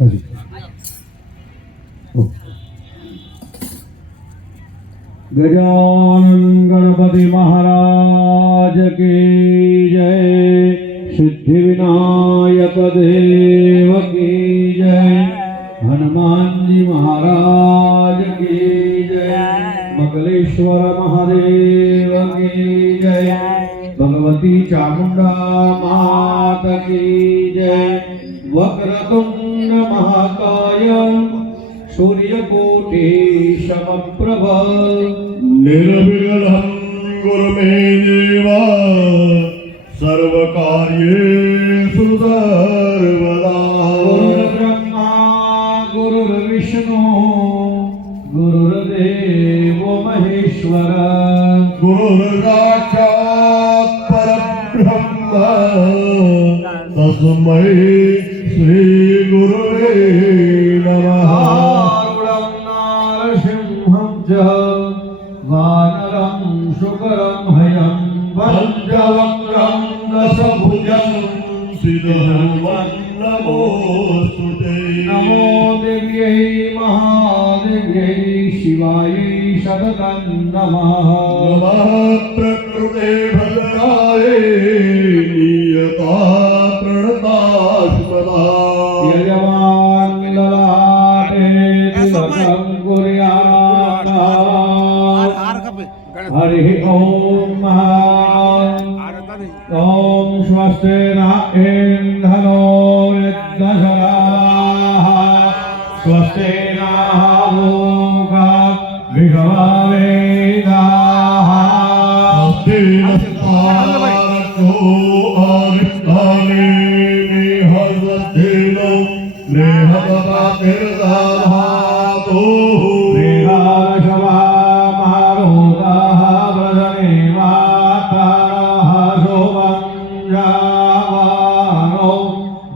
हाँ गजानन गणपति महाराज की जय। सिद्धि विनायक दे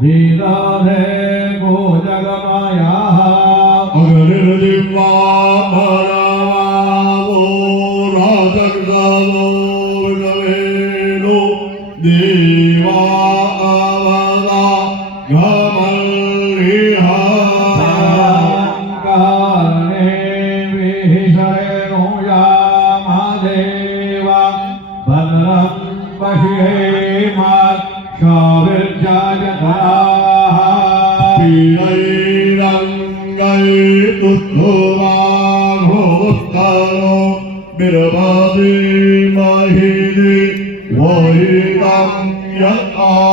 Vida de eh.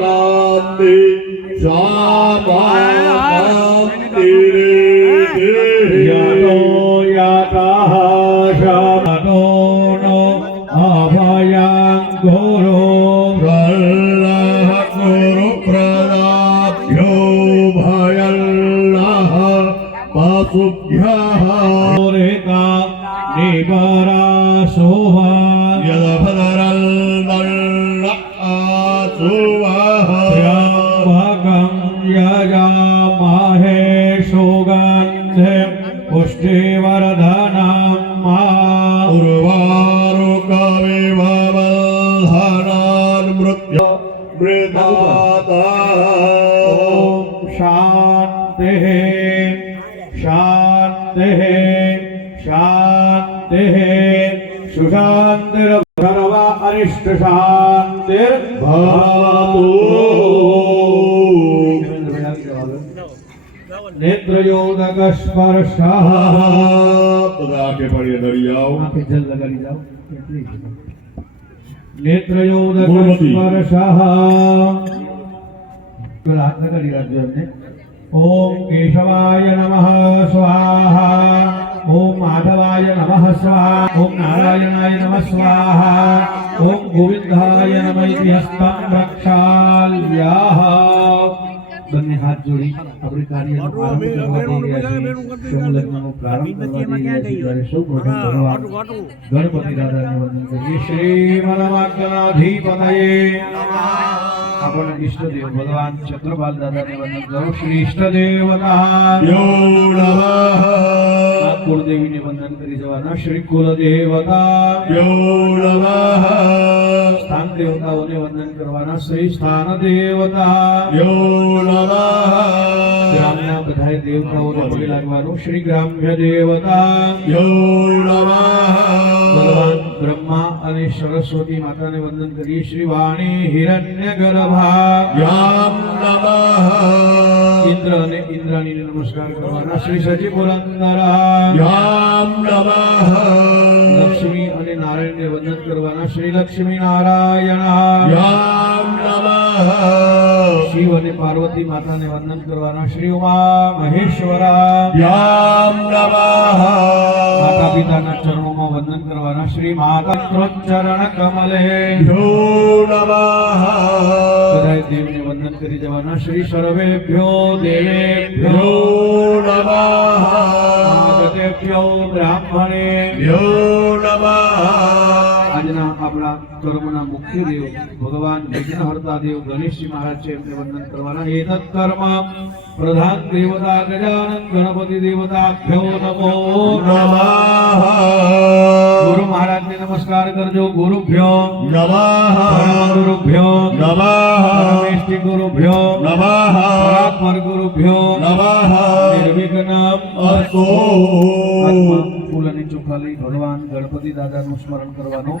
Jai Jai शांति शांति शांति सुशांतिर भरव अरिष्ट शांतिर भवतु। नेत्रयोदक स्पर्श खुदा के पड़िए दरियाओ जल लगा जाओ। ઓમ કેશવાય નમઃ સ્વાહા ઓમ માધવાય નમઃ સ્વાહા ઓમ નારાયણાય નમઃ સ્વાહા ઓમ ગોવિંદાય નમઃ ઇતિ હસ્તં પ્રક્ષાલ્યાહ બંને હાથ જોડી આપણે કાર્યનો આરંભ કરવા જઈ રહ્યા છીએ. શુભ પ્રારંભ કરવા જઈ રહ્યા છીએ. સૌ પ્રથમ ભગવાન ગણપતિ દાદાને વંદન કરીએ. શ્રી મનમાગ્નાધિપતયે આપણને आपण इष्टदेव भगवान चक्रपाल दादा देवांना जाऊ हो. श्री इष्टदेव कुलदेवी निबंधन करी जवाना श्री कुलदेवता. स्थान देवता ने वंदन करवाना श्री स्थान देवता. ग्राम्या बधाई देवता ने श्री ग्राम्य देवता. લાગવાનું શ્રી ગ્રામ્ય દેવતા યો ભગવાન નમઃ બ્રહ્મા અને સરસ્વતી માતાને વંદન કરીએ શ્રી વાણી હિરણ્ય ગર્ભા યામ નમઃ ઇન્દ્ર અને ઇન્દ્રાણીને નમસ્કાર કરવાના શ્રી સચી પુરંદર યામ નમઃ લક્ષ્મી અને નારાયણને વંદન કરવાના શ્રી લક્ષ્મી નારાયણ યામ નમઃ શિવ અને પાર્વતી માતાને વંદન કરવાના શ્રી ઉમા મહેશ્વરા. માતા પિતાના ચરણોમાં વંદન કરવાના શ્રી માતા ચરણ કમલે બધાય દેવને વંદન કરી જવાના શ્રી સર્વેભ્યો દેવેભ્યો. નમઃ. બ્રાહ્મણે. યો નમઃ આજના આપણા કર્મના મુખ્ય દેવ ભગવાન વિઘ્નહર્તા દેવ ગણેશજી મહારાજ છે એમને વંદન કરવાના એતત કર્મ પ્રધાન દેવતા ગજાનંદ ગણપતિ દેવતાભ્યો નમો નમઃ. ગુરુ મહારાજને નમસ્કાર કરજો ગુરુભ્યો નમઃ. ગુરુભ્યો નમઃ. પરમેશ્વર ગુરુભ્યો નમઃ. પરાત્મર ગુરુભ્યો નમઃ. નિર્વિઘ્નમ અસ્તુ. ફૂલ અને ચોખા લઈ ભગવાન ગણપતિ દાદાનું સ્મરણ કરવાનું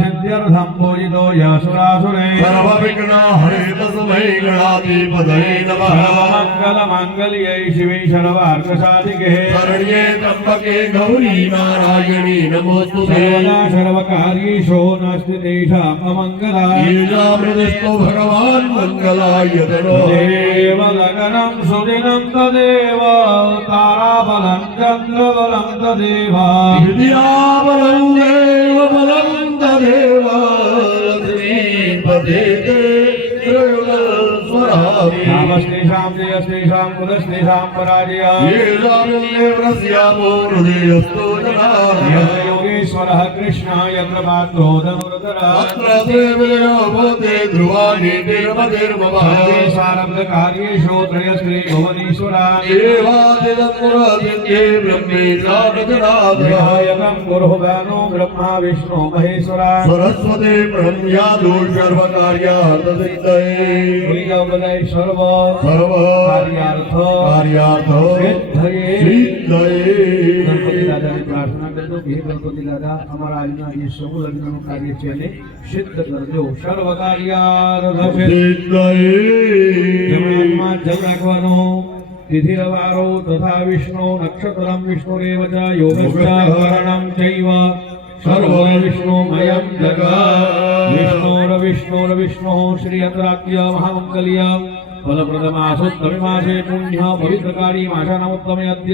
सिद्ध्यर्थम्भोजितो यासुरासुरे सर्वविघ्नहरेतस्मै गणाधिपतये नमः सर्वमङ्गलमाङ्गल्यै शिवे सर्वार्कसाधिके शरण्ये त्र्यम्बके गौरी नारायणी नमोऽस्तु सर्वदा सर्वकार्येषु नास्ति तेषाम् अमङ्गलायजामृदिष्टो भगवान् मङ्गलाय देवलगनं सुदिनं तदेव ताराबलं चन्द्रबलं तदेव हृदयाबलं देवबलं त्रयोदस्वरामि नामस्तेषां देयस्तेषां कुलस्तेषां पराजया येषामेवस्यामो हृदयस्थो जनार्दन यत्र योगेश्वरः कृष्ण यत्र पात्रो કાર્યેશો ત્રયશ્રી ભુવનેશ્વરા બ્રહ્મા વિષ્ણુ મહેશ્વરા સરસ્વતે બ્રહ્મ્યાદુ સર્વ કાર્યાર્થસિદ્ધયે સર્વ સર્વ કાર્યાર્થ કાર્યાર્થ સિદ્ધયે સિદ્ધયે ગણપતિ દાદાની પ્રાર્થના કરજો હે ગણપતિ દાદા અમારા આજના જે સમૂહ લગ્નનું કાર્ય છે पहले सिद्ध कर दो सर्व कार्यागवनो तिथिवार तथा विष्णु, नक्षत्र विष्णु योगणम सर्व विष्णु मयम विष्णुर विष्णु विष्णु श्री अंतराज्य महामंगल्य। फल नवोत्तम अद्य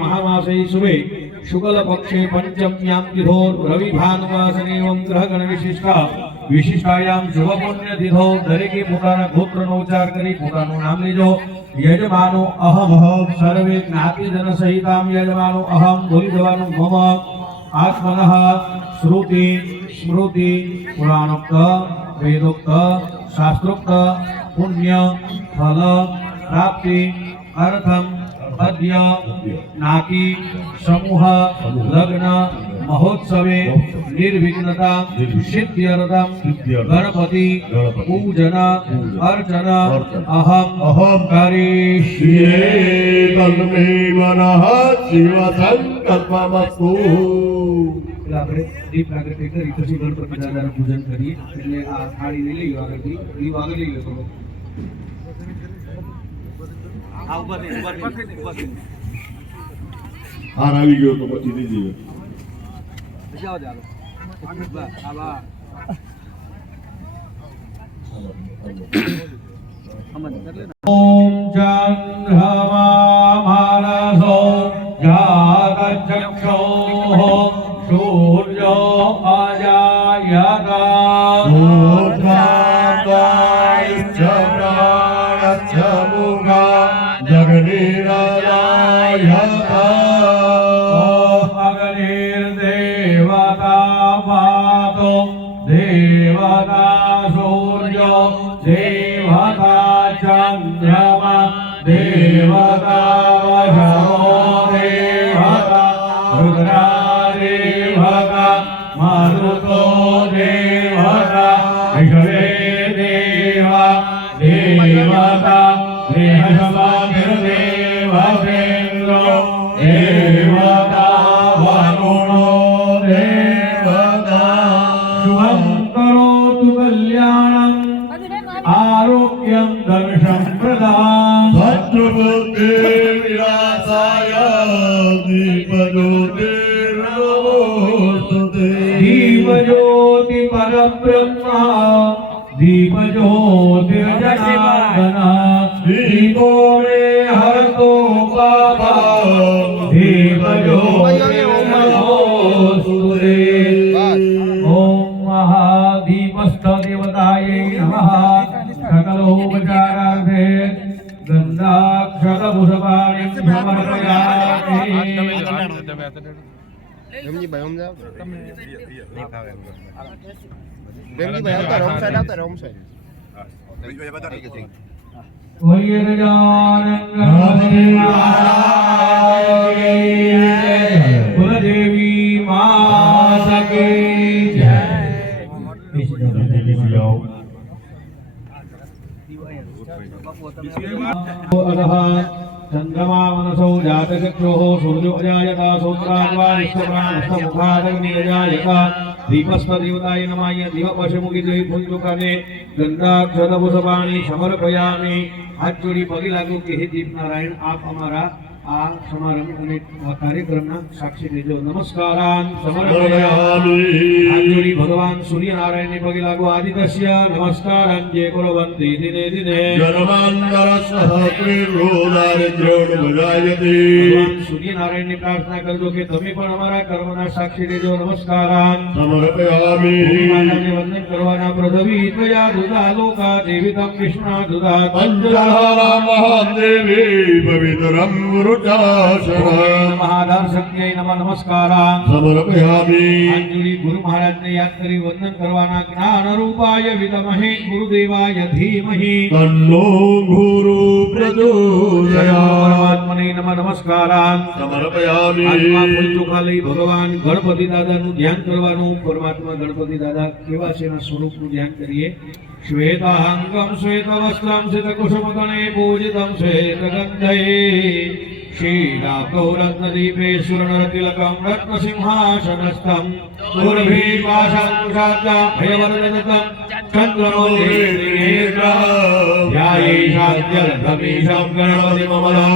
महामासे सुबे शुक्लपक्षे पञ्चम्यां तिथो रविभानुवासनेवं ગ્રહગણ વિશિષ્ટાયામ શુભ પુણ્ય તિથો દરેકે પોતાના ગોત્રનો ઉચ્ચાર કરી પોતાનું નામ લેજો યજમાનો અહમ સર્વે જ્ઞાતિજન સહિતામ યજમાનો અહમ બોલી જવાનું મમ આત્મનઃ શ્રુતિ સ્મૃતિ પુરાણોક્ત વેદોક્ત શાસ્ત્રોક્ત પુણ્ય ફલ પ્રાપ્તિ અર્થમ અદ્ય નાકી સમૂહ લગ્ન મહોત્સવે નિર્વિઘ્નતા સિદ્ધ્યર્થમ ગણપતિ પૂજન અર્ચન અહમ અહમ કરીષ્યે તન્મે મનઃ શિવ સંકલ્પમસ્તુ એટલે આપણે દીપ પ્રાગટ્ય કરી પછી ગણપતિ દાદાનું પૂજન કરીએ એટલે આ થાળીને લઈ આગળથી દીપ આગળ લઈ લો થોડો. હાર આવી ગયો તો પછી નહીં જઈએ ॐ રમજીભાઈ આવતા રોમ સાઈડ આવતા રોમ સાઈડ બોલીએ ગજાનન ગણપતિ મહારાજ કુલદેવી માત કી જય. અધઃ चन्द्रमामनसौ जातचक्षोः सूर्यो अजायता सौन्द्रान्वानिष्टप्राणस्थमुखादग्निरजायत दीपस्वदेवताय नमाय दिवपशमुखि द्वैभुञ्जुकने समर्पयामि। हाथ जोड़ी के हे दीप नारायण आप हमारा દીપ નારાયણ આપ અમારા આ સમારંભ અને આ કાર્યક્રમના સાક્ષી દેજો નમસ્કારાન સમર્પયામિ હાથ જોડી ભગવાન સૂર્યનારાયણને પગે લાગુ આદિત્ય નમસ્કારાન જે કુરવંતી દિને દિને જન્માંતરસહસ્ત્રીરોદારિદ્ર્યોનુભજાયતે ભગવાન સૂર્યનારાયણને પ્રાર્થના કરજો કે તમે પણ અમારા કર્મના સાક્ષી દેજો નમસ્કારાન સમર્પયામિ ભૂમિમાતાને વંદન કરવાના પ્રથવી ત્વયા દુદા લોકા દેવિતમ વિષ્ણા દુદા પંચહારા મહાદેવી પવિત્રમ ગુરુચાસન સમર્પયામિ અંજલિ ગુરુ મહારાજને યાદ કરી વંદન કરવાના જ્ઞાન રૂપાય વિદમહે ગુરુદેવાય ધીમહિ તન્નો ગુરુ જય પ્રચોદયાત પરમાત્મને સમર્પયામિ હાથમાં ફૂલ ભગવાન ગણપતિ દાદાનું ધ્યાન કરવાનું પરમાત્મા ગણપતિ દાદા કેવા છે એના સ્વરૂપનું ધ્યાન કરીએ. શ્વેતાંગમ શ્વેત વસ્ત્રમ શ્વેત કુસુમ ગણે પૂજિતમ શ્વેત श्रीराघौरत्नदीपेश्वरनरतिलकं रत्नसिंहासनस्थं दूरभीष्वाशाङ्कुशाद्याभयवरदतं आवाहयामी गणपतिममलौ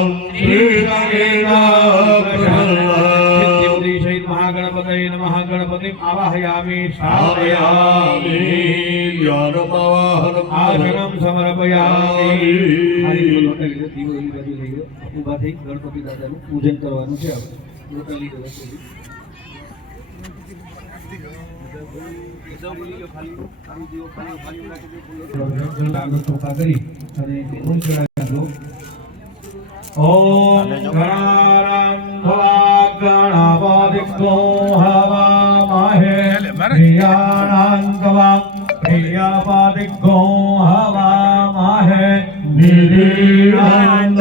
महागणपतये नमः गणपतिम् आवाहयामि आवाहयामी आसनं समर्पयामि। ઊભા થઈ ગણપતિ દાદાનું પૂજન કરવાનું છે ટોટલી ગણપતિ प्रियपदिगो हवामहे निरीणान्द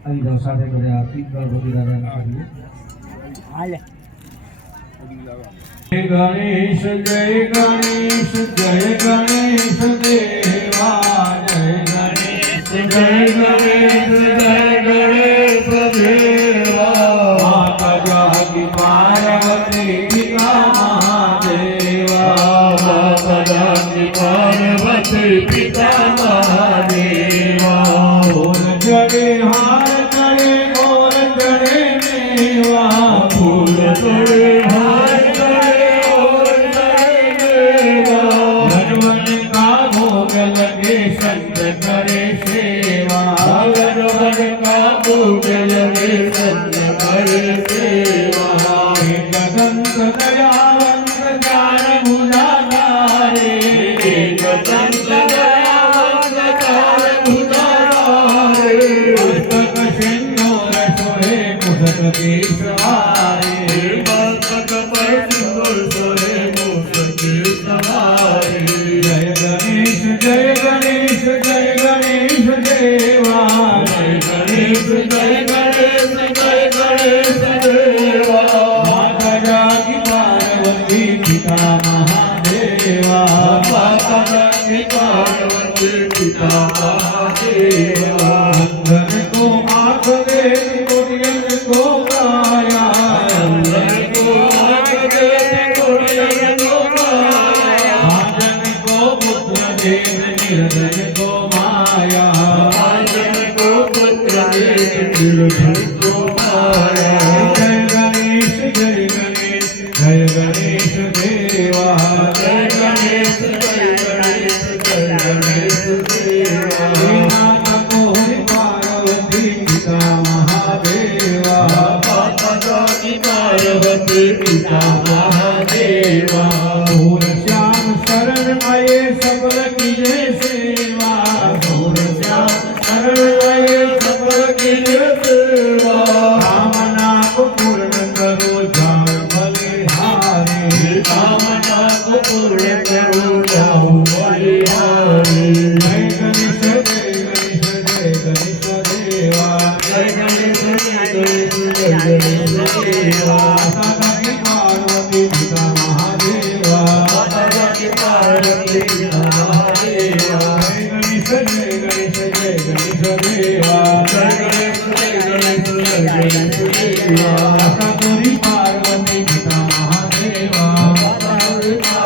આવી જાઓ સાથે બધા પીકવાર ભગી રાજા ગણેશ જય ગણેશ જય ગણેશ દેવા જય ગણેશ જય ગણેશ tape. Hare Krishna माये सबल की जय सेवा। Uhum.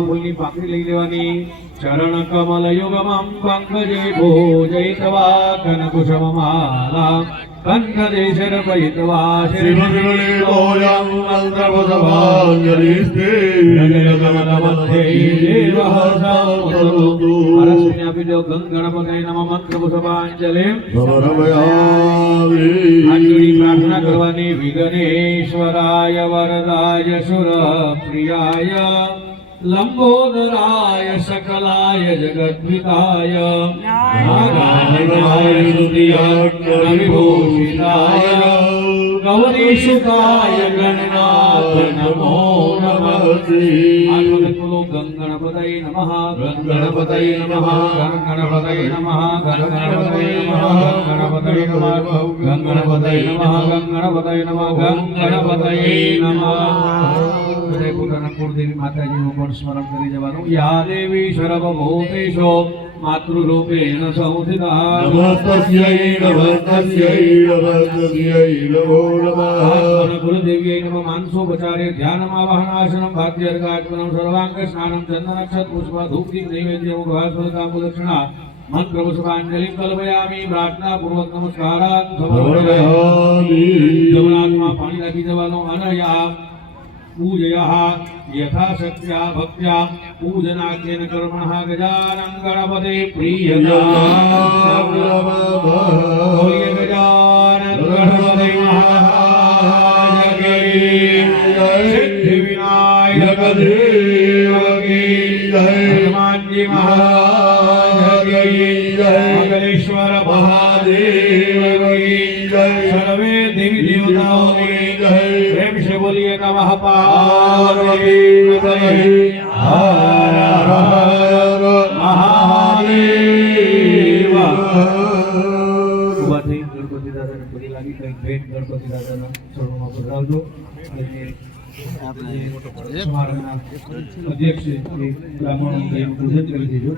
ફૂલની લઈ લેવાની ચરણ કમલ યુગમં પંકજે ભોજય તવા કનકુશમ માલા कन्नदेशरपयित्वा श्रीमतिलीलोऽयं मन्त्रपदभाञ्जलिस्ते जगन्मध्ये देवः सर्वतु परस्मिन्नपि जो गङ्गणपते नमः मन्त्रपुष्पाञ्जलिं समर्पयामि अंजलि प्रार्थना करवानी विघ्नेश्वराय वरदाय सुरप्रियाय लम्बोदराय सकलाय जगद्विताय नागाननाय सुधियाग्निभूषिताय गौरीसुताय गणनाथ नमो નમઃ ગંગણપતય નમઃ કુળદેવી માતાજીનું પણ સ્મરણ કરી જવાનું યા દેવી સર્વભૂતેષુ માતૃરૂપેણ मातृरूपेण संस्थितः नमस्तस्यै नमस्तस्यै नमस्तस्यै नमो नमः गुरुदेव्यै नमः मानसोपचारे ध्यानमावहनाशनं भाग्यर्गात्मनं सर्वाङ्गस्नानं चन्दनक्षत्पुष्पधूप्तिं नैवेद्यमुपहास्फलकाम्बुदक्षिणा मन्त्रपुष्पाञ्जलिं कल्पयामि प्रार्थनापूर्वक नमस्कारात् समर्पयामि जगन्नाथमा पाणिना बीजवानो अनया पूजया। यथाशक्त्या भक्त्या पूजनाख्येन कर्मणः गजानं गणपते प्रियजानगणपते पार्वती पतये हर हर મહાદેવ ઉભા થઈ ગણપતિ દાદાને પગે લાગી કંઈક ભેટ ગણપતિ દાદાના ચરણોમાં પધરાવજો અને સમારંભના અધ્યક્ષ એ બ્રાહ્મણોને પૂજન કરી દેજો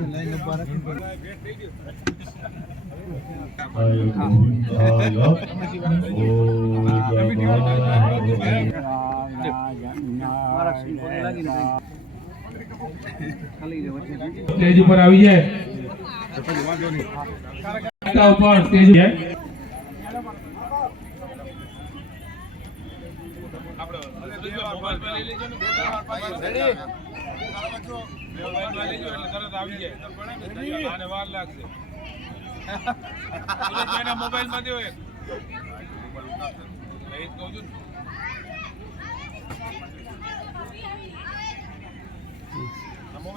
સ્ટેજ ઉપર આવી જાય. ઉપર સ્ટેજ જાય. મોબાઈલમાં દેવો એક કહું છું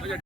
मुझे